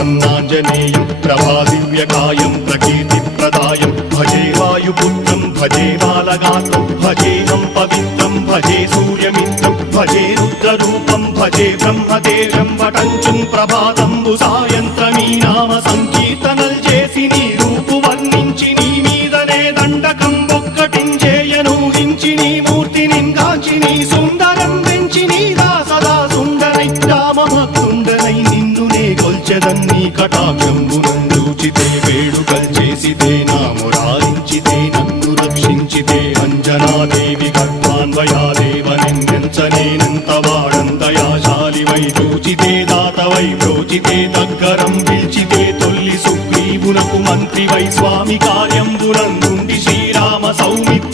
प्रसन्नाञ्जनेयं प्रभादिव्यकायं प्रकीर्तिप्रदायं भजे वायुपुत्रं भजे बालगात्रं भजेऽहं पवित्रं भजे सूर्यमित्रं भजे रुद्ररूपं भजे ब्रह्मदेवं वटञ्चुं प्रभाతంబు సాయంత్రమీ నామ సంకీర్తనల్ చేసి నీ రూపు వర్ణించి నీ మీదనే దండకం ఒక్కటించేయను హించి నీ మూర్తిని గాంచి నీ సుందరం వెంచి నీ దాసదా సుందరై రామభక్తుండనై నిన్నునే కొల్చెదన్ని కటాక్షంబునందూచితే వేడుకల్ చేసితే నా మురారించితే నన్ను రక్షించితే అంజనాదేవి గర్భాన్వయాదేవనెంచనేనంత వాడంతయాశాలివై చూచితే దాతవై ప్రోచితే దగ్గరం పిలిచితే తొల్లి సుగ్రీవునకు మంత్రివై స్వామి కార్యంబునందుండి శ్రీరామ సౌమిత్ర